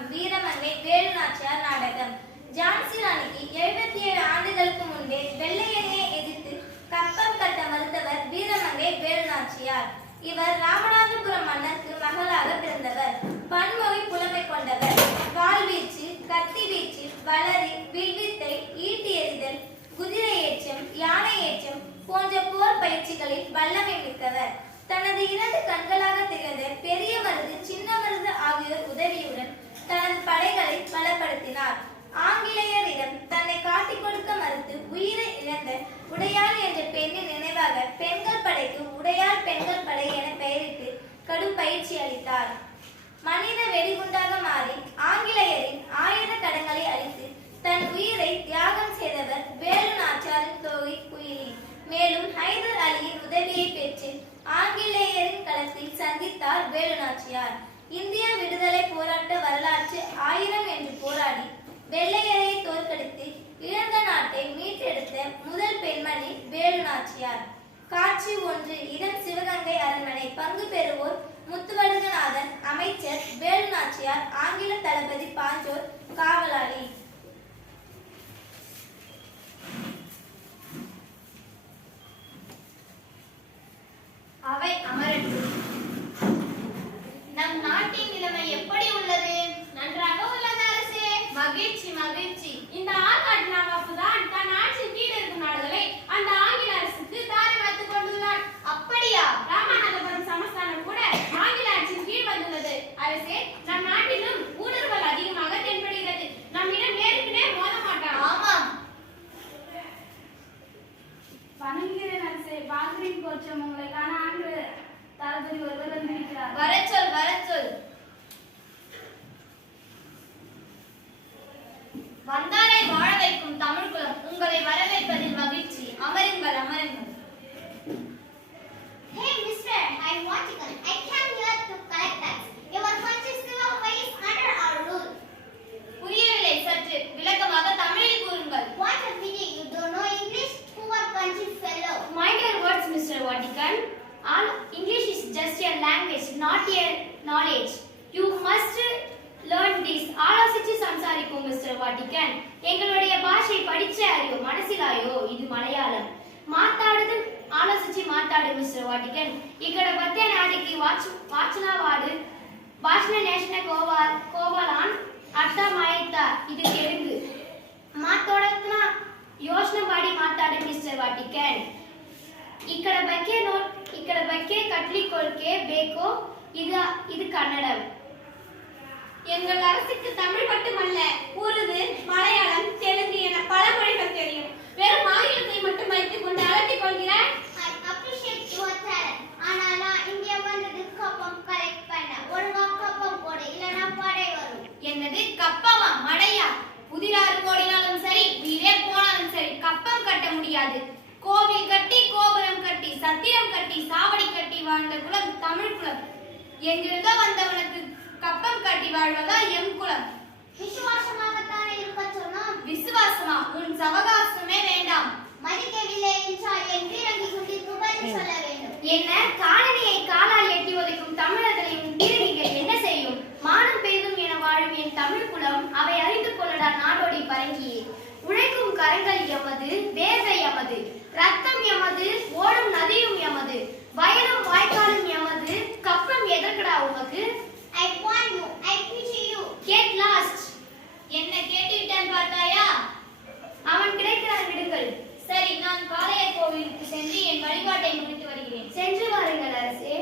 நாடகம் வீரமங்கை வேலு நாச்சியார் நாடகம். ஜான்சி ராணிக்கு 77 ஆண்டுகளுக்கு முன்பே வெள்ளையனையை எதிர்த்து கப்பம் கட்ட மறுத்தவர் வீரமங்கை வேலு நாச்சியார். இவர் ராமநாதபுரம் மன்னருக்கு மகளாக பிறந்தவர். பன்மொழி புலமை கொண்டவர். வாழ்வீச்சு, கத்தி வீச்சு, வளரி, வில்வித்தை, ஈட்டி எறிதல், குதிரை ஏற்றம், யானை ஏற்றம் போன்ற போர் பயிற்சிகளில் வல்லமை மிக்கவர். தனது 2 கண்களாக திகழ்ந்த பெரிய மருது, சின்ன மருது ஆகியோர் உதவியுடன் தனது படைகளை பலப்படுத்தினார். ஆங்கிலேயரிடம் தன்னை காட்டிக் கொடுக்க மறுத்து உயிரை இழந்த உடையாள் என்ற பெண்ணின் நினைவாக பெண்கள் படைக்கு உடையாள் பெண்கள் படை என பெயரிட்டு கடும் பயிற்சி அளித்தார். மனித வெடிகுண்டாக மாறி ஆங்கிலேயரின் ஆயுத கடங்களை அழித்து தன் உயிரை தியாகம் செய்தவர் வேலு நாச்சியாரின் தோழி குயிலி. மேலும் ஹைதர் அலியின் உதவியை பெற்று ஆங்கிலேயரின் களத்தில் சந்தித்தார் வேலு நாச்சியார். இந்திய விடுதலை போராட்ட வரலாற்று 1000 என்று போராடி வெள்ளையரை தோற்கடித்து இழந்த நாட்டை மீட்டெடுத்த முதல் பெண்மணி வேலு நாச்சியார். காட்சி 1. இடம் சிவகங்கை அரண்மனை. பங்கு பெறுவோர் முத்துவடுகநாதன், அமைச்சர் வேலு நாச்சியார், ஆங்கில தளபதி பாஞ்சோர், காவலாளி. அவை அமரட்டும். நம் நாட்டின் நிலைமை எப்படி உள்ளது? நன்றாக உள்ளது அரசே. மகிழ்ச்சி மகிழ்ச்சி. இந்த ஆர்காட் நவாபுதான் தன் ஆட்சியின் கீழ் இருக்கும் நாடுகளை அந்த ஆங்கில அரசுக்கு தாரை வார்த்துக் கொண்டுள்ளார். அப்படியா? ராமநாதபுரம் சமஸ்தானம் கூட ஆங்கில ஆட்சியின் கீழ் வந்துள்ளது. அரசே, நம் நாட்டிலும் ஊடுருவல் அதிகமாக தென்படுகிறது. நம்மிடம் நேருக்கு நேர் மோத மாட்டார். ஆமாம். வணங்குகிறேன் அரசே. பாகரின் கோச்சம் உங்களை காண ஆண்டு தளபதி ஒருவர் வந்திருக்கிறார். வரச்சொல் வரச்சொல். வந்தாரை வாழ வைக்கும் தமிழ் குலம் உங்களை வரவேற்பதில் மகிழ்ச்சி. அமருங்கள் அமருங்கள். Hey Mr. High Vatican, I came here to collect tax. Your country civil way is under our rule. புரியவில்லை, சற்று விளக்கமாக தமிழில் கூறுங்கள். What a pity you don't know English, poor country fellow. My dear words, Mr. Vatican, all English is just a language, not a knowledge. You must learn this. ஆலோசிச்சு சம்சாரிப்போம் mister Vatican. எங்களுடைய பாஷை படிச்ச அறியோ மனசிலாயோ இது மலையாளம். మాట్లాడదు ఆలోచించి మాట్లాడు మిస్టర్ వాటికన్. ఇక్కడ బత్తే నాడికి వాచనవాడు భాషణ నేషన కోవాలాన్ అర్థ మాయిత ఇది తెలుగు మాట్లాడుతున్న ಯೋಚನೆ ಮಾಡಿ ಮಾತಾಡಿ ಮಿಸ್ಟರ್ ವಾಟಿಕನ್. ఇక్కడ ಬಗ್ಗೆ ಕಟ್ಲಿಕೊಳ್ಕೆ ಬೇಕೋ இது கன்னடம். எங்கள் அரசுக்கு தமிழ் மட்டுமல்ல, உருது, மலையாளம், தெலுங்கு என பல மொழிகள் தெரியும். வெறும் ஆங்கிலத்தை மட்டும் வைத்துக் கொண்டு அலட்டிக் கொள்கிறார். I appreciate your talent. ஆனா நான் இங்க வந்தது கப்பம் கலெக்ட் பண்ண. ஒழுங்கா கப்பம் போடு, இல்லனா படை வரும். என்னது கப்பமா மடையா? புதிராறு கோடினாலும் சரி, உயிரே போனாலும் சரி, கப்பம் கட்ட முடியாது. கோவில் கட்டி, கோபுரம் கட்டி, சத்திரம் கட்டி, சாவடி கட்டி வாழ்ந்த குலம் தமிழ் குலம். எங்கிருந்தோ வந்தவனுக்கு கப்பம் கட்டி வாழ்வதா எம் குலம். விசுவாசமாகத்தானே இருக்க சொன்னோம். விசுவாசமா? உன் சவகாசமே வேண்டாம். மதிக்கவில்லை என்றால் என் பீரங்கி குண்டிற்கு பதில் சொல்ல வேண்டும். என்ன காலனியை காலால் எட்டி உதைக்கும் தமிழர்களை உன் பீரங்கிகள் என்ன செய்யும்? மானம் பெய்தும் என வாழும் என் தமிழ் குலம் அவை அறிந்து கொள்ளடா நாடோடி பரங்கியே. உழைக்கும் கரங்கள் எமது, வேர்வை எமது, ரத்தம் எமது, ஓடும் நதியும் எமது, வயலும் வாய்க்காலும் எமது. கப்பம் எதற்கடா உமக்கு? I warn you, I pity you. Get lost. என்ன கேட்டுவிட்டான் பார்த்தாயா? அவன் கிடைக்கிறான், விடுங்கள். சரி, நான் பாளைய கோவிலுக்கு சென்று என் வழிபாட்டை முடித்து வருகிறேன். சென்று வாருங்கள் அரசே.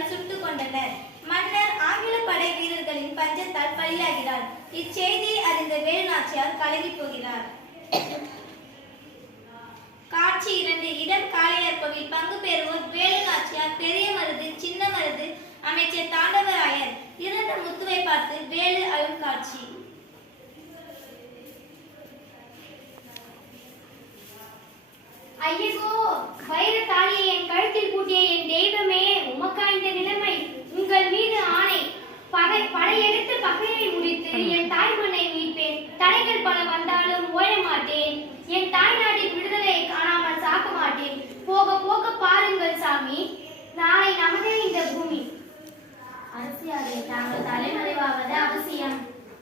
கத்தியால் சுட்டுக் கொண்டனர். மன்னர் ஆங்கில படை வீரர்களின் பஞ்சத்தால் பலியாகிறார். இச்செய்தியை அறிந்த வேலுநாச்சியார் கலங்கி போகிறார். காட்சி 2. இடம் காளையார்கோவில். பங்கு பெறுவோர் வேலுநாச்சியார், பெரிய மருது, சின்ன மருது, அமைச்சர் தாண்டவராயர். இறந்த முத்துவை பார்த்து வேலு அழும் காட்சி. ஐயகோ, வைர தாலியை என் கழுத்தில் பூட்டிய என் தெய்வமே, உமக்கா இந்த நிலைமை? உங்கள் மீது ஆணை. படையெடுத்து பகையை முடித்து என் தாய் மண்ணை மீட்பேன். தடைகள் பல வந்தாலும் ஓய மாட்டேன். என் தாய் நாட்டின் விடுதலையை காணாமல் சாக்க மாட்டேன். போக போக பாருங்கள் சாமி, நாளை நமதே இந்த பூமி. அரசியாரே, தாங்கள் தலைமறைவாவது அவசியம்.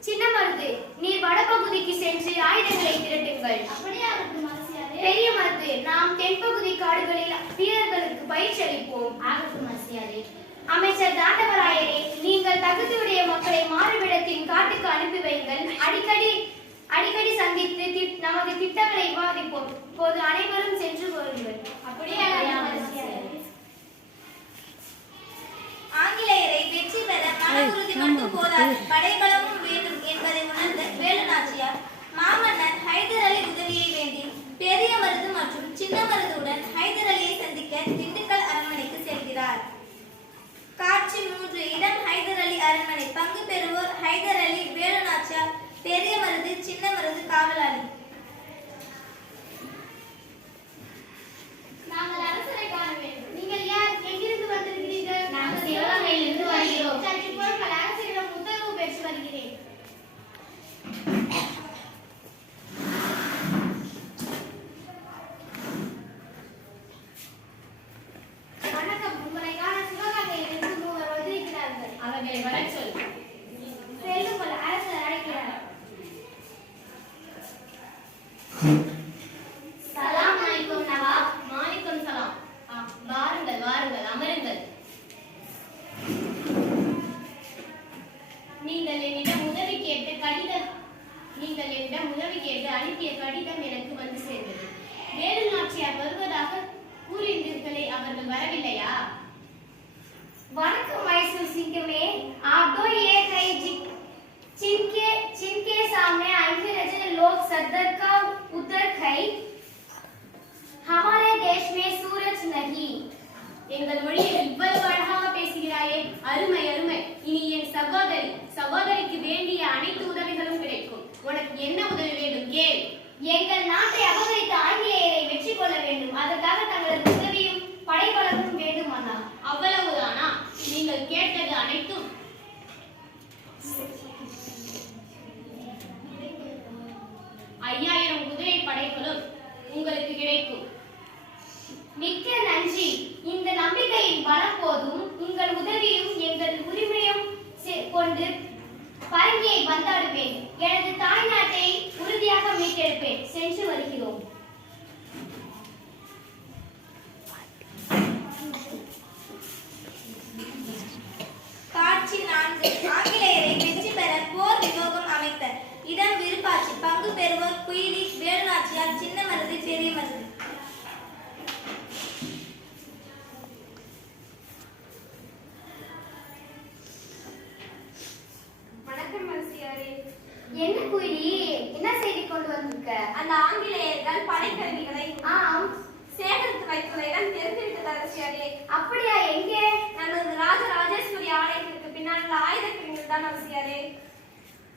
சின்ன மருது, நீர் வடபகுதிக்கு சென்று ஆயுதங்களை திரட்டுங்கள். அப்படியாகட்டும் அரசியாரே. பெரிய மருது, நாம் தென்பகுதி காடுகளில் வீரர்களுக்கு பயிற்சி அளிப்போம். ஆகட்டும் அரசியாரே. அமைச்சர் தாண்டவராயரே, நீங்கள் தகுதியுடைய மக்களை மாறுவிடத்தின் காட்டுக்கு அனுப்பி வைங்கள். அடிக்கடி சந்தித்து நமது திட்டங்களை விவாதிப்போம். இப்போது அனைவரும் சென்று கொள்ளுங்கள். அப்படியே அரசியாரே. ஆங்கிலேயரை வெற்றி பெற மன உறுதி மட்டும் போதாது, படைபலமும் வேண்டும் என்பதை உணர்ந்த வேலுநாச்சியார் மாமன்னர் ஹைதர் அலி உதவியை வேண்டி பெரிய மருது மற்றும் சின்ன மருதுடன் ஹைதர் அலியை சந்திக்க திண்டுக்கல் அரண்மனைக்கு செல்கிறார். காட்சி 3. இடம் ஹைதர் அலி அரண்மனை. பங்கு பெறுவோர் ஹைதர் அலி, வேலுநாச்சியார், பெரிய மருது, சின்ன மருது, காவலாளி. நாங்கள் அரசரை காண வேண்டும். நீங்கள் யார்? எங்கிருந்து வந்திருக்கிறீர்கள்? நாங்கள் சிவகங்கையிலிருந்து வருகிறோம். சற்று பொருட்கள் அரசரிடம் உத்தரவு பெற்று வருகிறேன். வணக்கம். உங்களை காண சிவகங்கையிலிருந்து 3 வந்திருக்கிறார்கள். அவர்களை வரச் சொல். செல்லுங்கள், அரசர் அழைக்கிறார். சலாம் அலைக்கும் நவாப். மாலிக்கும் சலாம். வாருங்கள் வாருங்கள், அமருங்கள். நீங்கள் என்னிடம் உதவி கேட்டு அனுப்பிய கடிதம் எனக்கு வந்து சேர்ந்தது. வேலுநாச்சியார் வருவதாக கூறியிருந்தீர்களே, அவர்கள் வரவில்லையா? वणक्कम मैसूर सिंकमे आप दो ये है जिनके सामने अंग्रेज लोग सदर का उत्तर है हमारे देश में सूरज नहीं. எங்கள் மொழியில் இவ்வளவு அழகாக பேசுகிறாயே, அருமை அருமை. இனி என் சகோதரிக்கு வேண்டிய அனைத்து உதவிகளும் கிடைக்கும். உனக்கு என்ன உதவி வேண்டும் கேள். எங்கள் நாட்டை அபகரித்த ஆங்கிலேயரை வெற்றி கொள்ள வேண்டும். அதற்காக தங்களது உதவியும் படைபலமும் வேண்டும் அண்ணா. அவ்வளவுதானா? நீங்கள் கேட்டது அனைத்தும் 5000 குதிரை படைகளும் உங்களுக்கு கிடைக்கும். மிக்க நன்றி. இந்த நம்பிக்கையின் பலம் போதும் உங்கள் உதவியும் எங்கள் உரிமையும் கொண்டு பரங்கியை வந்தாடுவேன். எனது தாய் நாட்டை உறுதியாக மீட்டெடுப்பேன். சென்று வருகிறோம். காட்சி 4. ஆங்கிலேயரை வெற்றி பெற போர் வினோகம் அமைத்தல். இடம் விருப்பாட்சி. பங்கு பெறுவோர் குயிலி, வேலுநாச்சியார், சின்ன மருது, பெரிய மருது. வணக்கம் அரசியாரே. என்ன குயிலி, என்ன செய்தி கொண்டு வந்திருக்க? அந்த ஆங்கிலேயர்கள் படைக்கருவிகளை சேகரித்து வைத்துள்ளதான் தெரிந்துவிட்டது அரசியாரே. அப்படியா? எங்கே? நமது ராஜராஜேஸ்வரி ஆலயத்திற்கு பின்னால் உள்ள ஆயுதக்கிரங்கள் தான் அரசியாரே.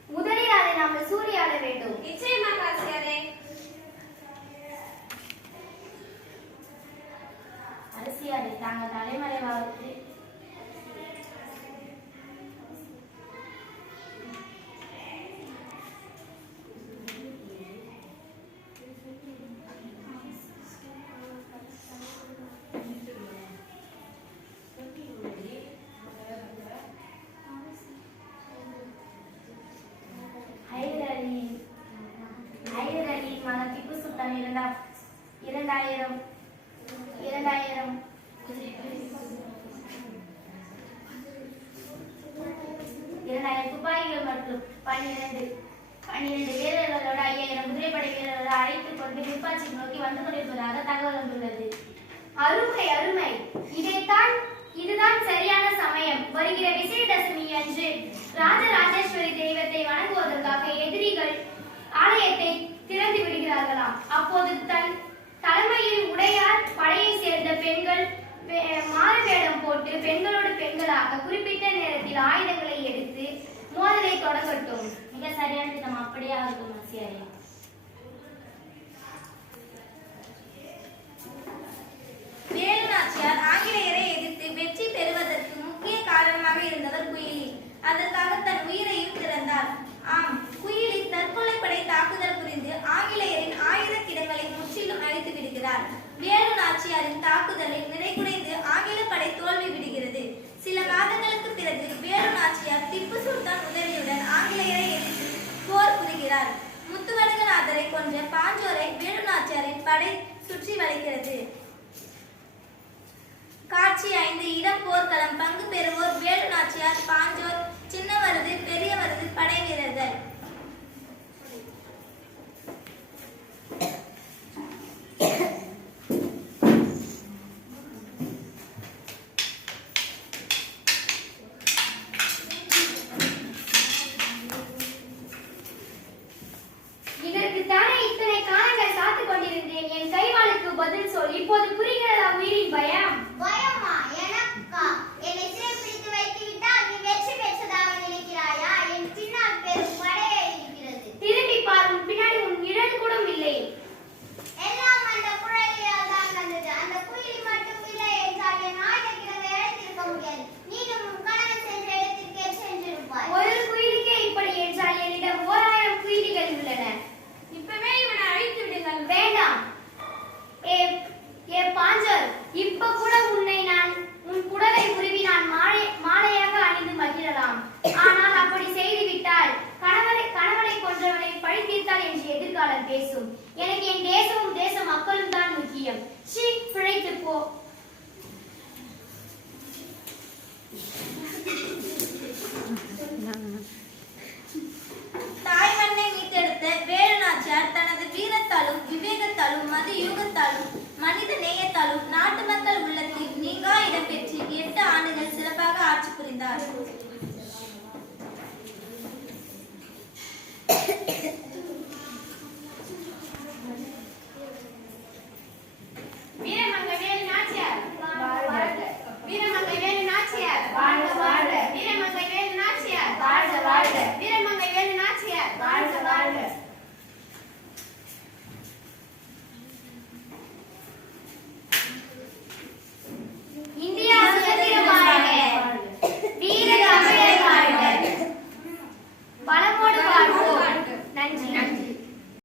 முதலில் அதை நாங்கள் சூறையாட வேண்டும். நிச்சயமாக அரசியாரே. அரசியாரே, தாங்கள் தலைமறைவாக ஹைதர் அலி மகன் திப்பு சுல்தான் 2000 துப்பாக்கிகள் மற்றும் 12 வீரர்களோட 5000 குதிரைப்படை வீரர்களை அழைத்துக் கொண்டு விருப்பாட்சி நோக்கி வந்து கொண்டிருப்பதாக தகவல் வந்துள்ளது. அருமை அருமை. இதைத்தான் இதுதான் சரியான சமயம். வருகிற விஜயதசமி அன்று ராஜராஜேஸ்வரி தெய்வத்தை வணங்குவதற்காக எதிரிகள் ஆலயத்தை திறந்து விடுகிறார்களாம். அப்போது தன் தலைமையில் உடையார் படையை சேர்ந்த பெண்கள் மாறுவேடம் போட்டு பெண்களோடு பெண்களாக குறிப்பிட்ட நேரத்தில் ஆயுதங்களை எடுத்து மோதலை தொடங்கட்டும். மிக சரியான திட்டம். அப்படியே ஆகும் ஆசியாரே. வேலு நாச்சியார் ஆங்கிலேயரை எதிர்த்து வெற்றி பெறுவதற்கு முக்கிய காரணமாக இருந்தவர் குயிலி. அதற்காக தன் உயிரையும் திறந்தார். ஆம், குயிலி தற்கொலைப்படை தாக்குதல் புரிந்து ஆங்கிலேயரின் ஆயுத கிடங்களை முற்றிலும் அழித்து விடுகிறார். வேலு நாச்சியாரின் தாக்குதலில் நிறைகுடைந்து ஆங்கில படை தோல்வி விடுகிறது. சில மாதங்களுக்கு பிறகு வேலு நாச்சியார் திப்பு சுல்தான் உதவியுடன் ஆங்கிலேயரை எதிர்த்து போர் புரிகிறார். முத்துவடுகநாதரை கொன்ற பாஞ்சோரை வேலு நாச்சியாரின் படை சுற்றி வளைக்கிறது. காட்சி 5. இடம் போர்க்களம். பங்கு பெறுவோர் வேலு நாச்சியார், பாஞ்சோர், சின்னமருது, பெரியமருது படை வீரர்கள். இதற்குத்தானே இத்தனை காலங்கள் காத்துக் கொண்டிருந்தேன். என் கைவாளுக்கு பதில் சொல். இப்போது புரிகிறதா உயிரின் பயம்? பயமா? எனக்கா? என்னை சிறைப்பிடித்து வைத்து விட்டால் நீ வெற்றி பெற்றதாக நினைக்கிறாயா? என் பின்னால் பெரும் படையே இருக்கிறது. திரும்பி பார், உன் பின்னாடி உன் நிழல் கூட இல்லை. எல்லாம் அந்த குழலியால் தான் வந்தது. அந்த குயிலி மட்டும் இல்லை என்றால் என் ஆயுத கிடங்கை அழைத்திருக்க முடியாது. நீயும் உன் கணவன் சென்ற இடத்திற்கே சென்றிருப்பாய். ஒரு குயிலுக்கே இப்படி என்றால் என்னிடம் 1000 குயிலிகள் உள்ளன. இப்பவே இவனை அழித்து விடுங்கள். வேண்டாம். ஏ பாஞ்சர், இப்ப கூட உன் குடலை உருவி நான் மாலையாக அணிந்து மகிழலாம். ஆனால் அப்படி செய்துவிட்டால் கணவனை கொன்றவனை பழி தீர்த்தால் என்று எதிர்காலம் பேசும். எனக்கு என் தேசமும் தேச மக்களும் தான் முக்கியம். சீ, பிழைத்து போ. தாய்மண்ணை மீட்டெடுத்த வேலு நாச்சியார் தனது வீரத்தாலும் விவேகத்தாலும் மது யூகத்தாலும் மனித நேயத்தாலும் நாட்டு மக்கள் உள்ளத்தில் நீங்கா இடம் பெற்று 8 ஆண்டுகள் சிறப்பாக ஆட்சி புரிந்தார்.